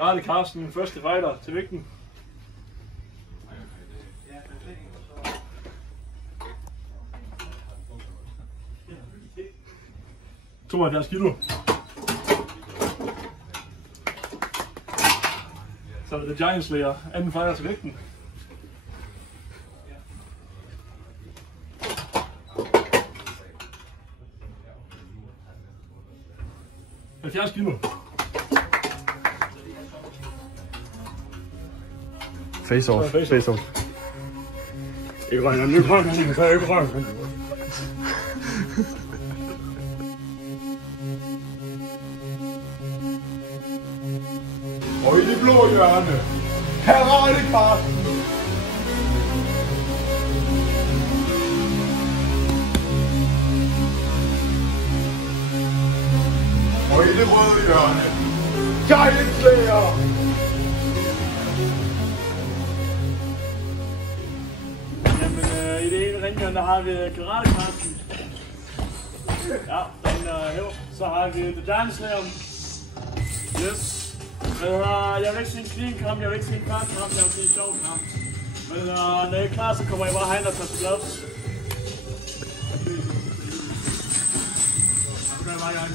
Karate Carsten, første fighter til vægten. To 72 kilo. Så er det The Giant Slayer, anden fighter til vægten. $70 kilo. Face off. Face off. Ikke røgner, nu røgner, så ikke røgner. Og i det blå hjørne, Karate Carsten. Og i det røde hjørne, Giant Slayer. Jamen, i det ene ringhjørne, der har vi Karate Carsten. Ja, den her. Så har vi The Giant Slayer. Yes. Jeg vil ikke sige en clean kamp, jeg vil ikke sige en kvart kamp, jeg vil sige en sjov kamp. Men når jeg er klar, så kommer jeg bare hen og tager gloves. Så gør jeg bare i gang.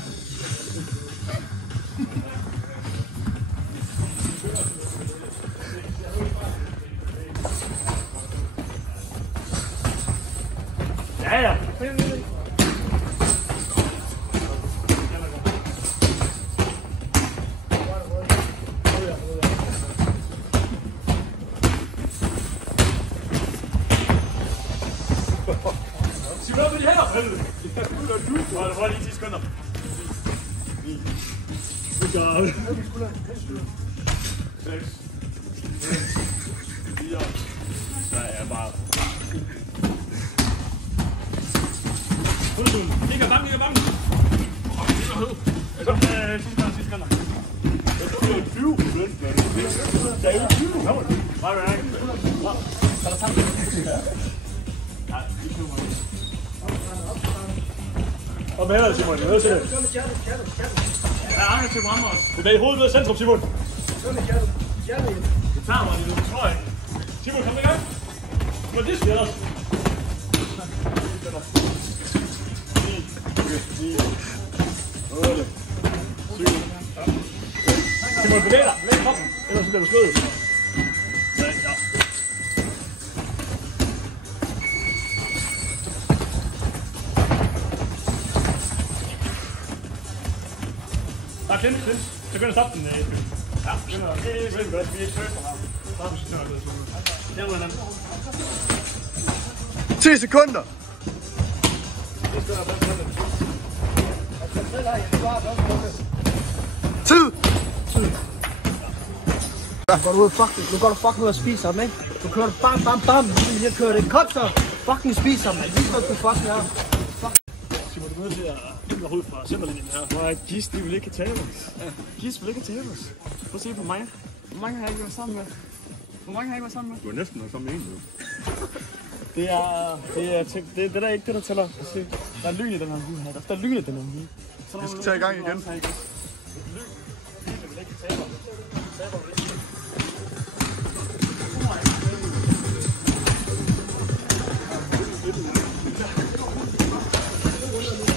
Ja, ja. 10 sekunder. Det gør det. 6. 4. Så er jeg bare. Ligger bange, ligger bange. Ligger hød. Så 10 sekunder. Det er 20 procent. Det er 20. Bare vær ikke. Så er der sammen. Nej, ikke nu. Kom her, Simon. Jeg ved til det. Ja, Anke til Rammer også. Det er i hovedet ved centrum, Simon. Det tager mig lige nu, tror jeg. Simon, kom i gang. Nå, det skal jeg også. 9, 8, 7. Simon, bevæg dig. Bevæg kroppen. Ellers bliver du slået. Ja, Klint. Så begynder at stoppe den. Ja, begynder at... Det er godt. Vi er ikke søgt for ham. Så har vi så tørt det. Der var den. 10 sekunder! Tid! Går du ud, nu går du fucking ud og spiser ham, ikke? Du kører bam. Jeg kører det. Kom så! Fucking spiser ham, man. Lige så du fucking er. Simon, du er nødt til at gå ud fra centerlinjen her. Hvor Gis, de vil ikke tabe os. Gis vil ikke tabe os. Prøv at se på mig. Hvor mange har jeg ikke været sammen med? Du har næsten været sammen med en, du. Det er der ikke det, der tæller. Der er lyn i den her hue her. Der er lyn i den her hue. Vi skal tage i gang igen.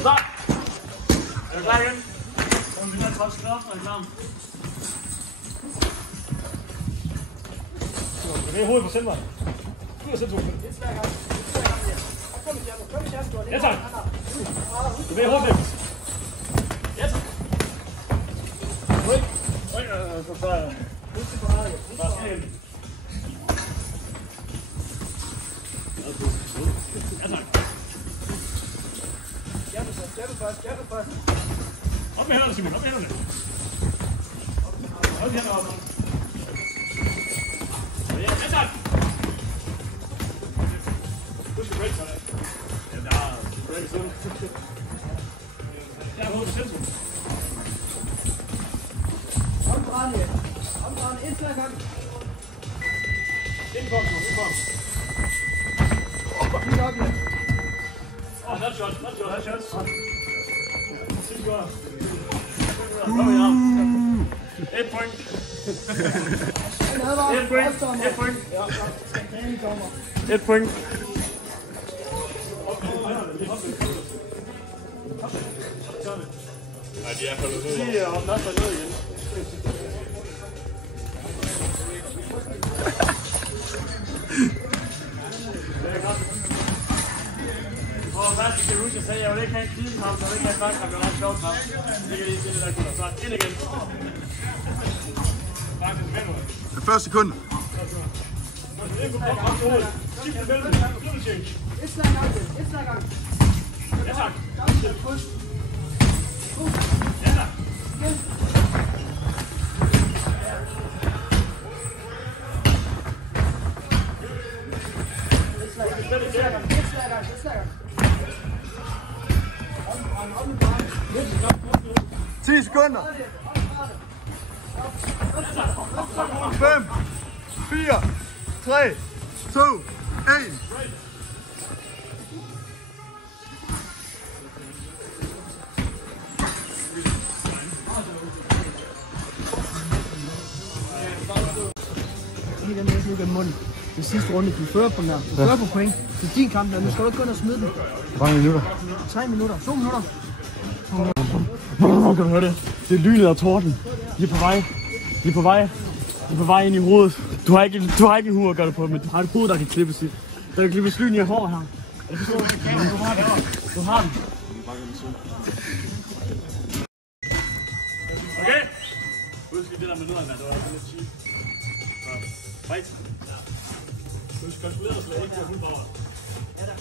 Stop! Er du klar igen? Så vi kan trække skræften og klar. Det er hovedet på centret. Ud af centrum. Ja tak. Det er hovedet. Ja tak. Så tager jeg. Bare skilt. Ja tak. Hjælpe først. Op med hænderne, Simon. Op med hænderne. Hold de hænder op. Ja tak. Husk at break for det. Ja, der er break sådan. Jeg har hovedet på centrum. Omdrejende. Ind flere gange. Indkom. Kig op igen. Not shots. Kom igen. 1 point. 1 point. 1 point. 1 point. Nej, de er faldet ned. De er nok faldet ned igen. Og først skal jeg huske, at sige, at jeg vil ikke have en tidekamp, jeg vil ikke have en førstkamp, jeg vil have en sjovkamp. Det kan lige se det der kunne. Så ind igen. Den første sekund. Et slag gang. Ja tak. Ja, 10 sekunder. 5, 4, 3, 2, 1. Lige den næste ud af munden. Det sidste runde, du fører på den her. Du fører på point. Det er din kamp, men nu skal du ikke gå ind og smide den. Hvor mange minutter? 3 minutter. 2 minutter. Kan du høre det? Det er lynet og torden. De er på vej. De er på vej ind i hovedet. Du har ikke en hue at gøre det på, men du har et hoved, der kan klippes i. Der kan klippes lyn i hår her. Jeg forstår ikke. Du har den. Okay. Husk lige det der med nødderne, det var altså lidt sygt. Fight. Husk kontrolleret og slag ikke på fuldpower. Ja da.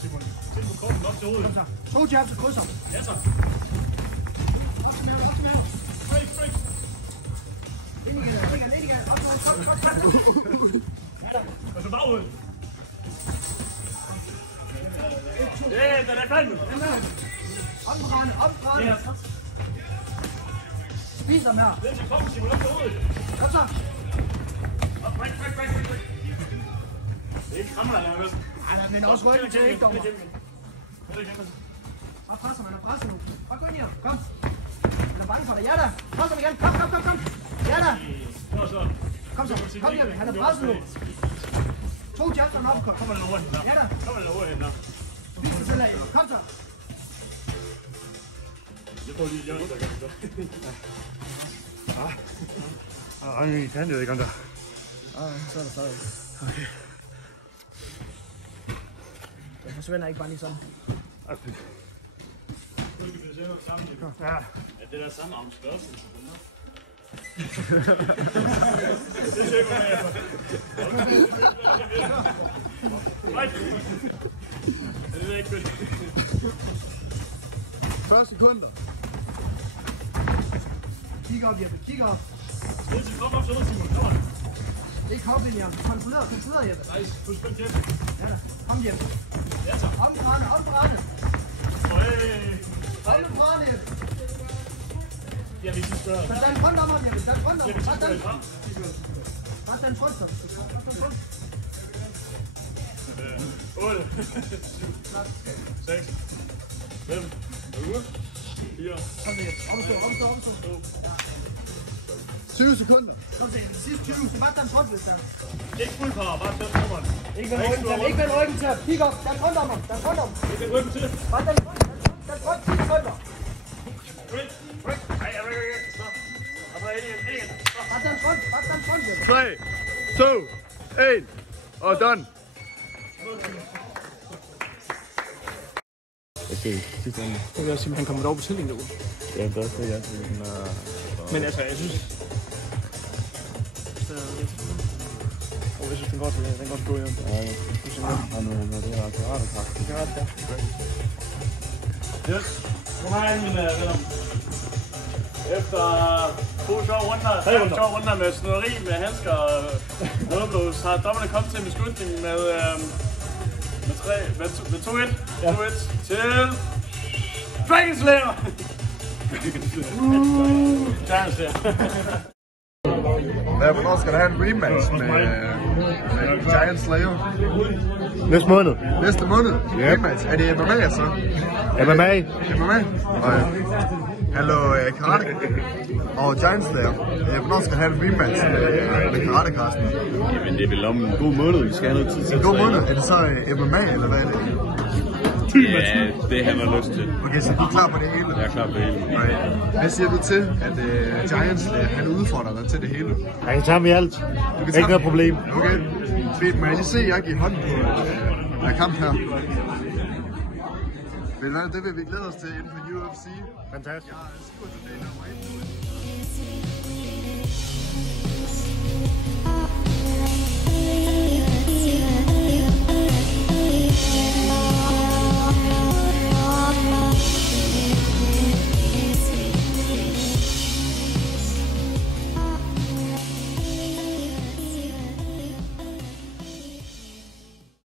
Simon. Se på kroppen op til hovedet. 2 jabs og krydser. Ja, så. Ind igen. Og så bagud. Ja, den er fandme. Omdrejende. Ja. Spis dem her. Den skal komme, Simon, op til hovedet. Kom så. Break. Det er ikke krammer, der er med. Nej, men også ryggen til, ikke dommer. Bare presser, man er presset nu. Bare gå ind her, kom. Han er bange for dig, ja da. Kom igen, kom. Ja da. Kom så, kom hjem, han er presset nu. 2 jabs og en uppercut. Kom og lover hende der. Ja da. Kom og lover hende der. Vis dig selv af, kom så. Jeg prøver lige, jeg ved, der kan det godt. Jeg kan det ikke om der. Så er det stadig. Okay. Det forsvinder ikke bare lige sådan. Okay. Ja. Er det der samme armstørrelse? Det ser ikke med. Det er ikke godt. 40 sekunder. Kig op, Jeppe, kig op. Kom op, så Simon. Kom on. Ikke hoppe, Jeppe. Kontrolleret, Jeppe. Nice. Husk på Jeppe. Ja da. Kom, Jeppe. Ja, så. Omdrejende. Hey. Omdrejende, Jeppe. Ja, vi skal spørge. Tag den front om ham, Jeppe. Tag den front om ham. Tag den. Frem. Tag den front, så. 8, 6, 5, 4. Kom så, Jeppe. Omstå. 20 sekunder. Kom så, Jeppe. Sidste 20. Så bare tag den front, hvis der. Ikke fuld power, bare tæt tommeren. Ikke vend ryggen til. Kig op. Tag den front om ham. Ikke ryggen til. Bare tag den front. 10 sekunder. Break. Ej, stop. Og så ind igen. Stop. Bare tag den front, Jeppe. 3, 2, 1. Og done. Okay, sidste runde. Det vil jeg sige, at han kommer over på tillingen derude. Ja, det er også det, jeg synes. Men altså, jeg synes... Jeg synes, den går til det. Den går til gå hjem. Ja, jeg synes, det er karatekraft. Det kan ret, ja. Yes. Nu har jeg mine venner. Efter 2 sjove runder med snøderi, med handsker og nådeblås, har dommerne kommet til en beslutning med 2-1. 2-1 til Dragon Slayer! Dragon Slayer. Hvornår skal der have en rematch med Giant Slayer? Næste måned. Næste måned? Ja. Rematch? Er det MMA så? MMA. MMA? Hallo, Karate og Giant Slayer. Hvornår skal der have en rematch med Karate Carsten? Jamen, det er vel om en god måned, vi skal have noget tid til. En god måned? Er det så MMA, eller hvad er det? Ja, det han har lyst til. Okay, så du er klar på det hele? Jeg er klar på det hele. Okay. Hvad siger du til, at Giant Slayer, han udfordrer dig til det hele? Jeg kan tage med alt. Ikke noget problem. Okay. Fedt, må jeg lige se, at jeg giver hånd på den kamp her? Ved du hvad, det vil vi glæde os til inden for UFC. Fantastisk. Jeg er super tilbage nummer 1.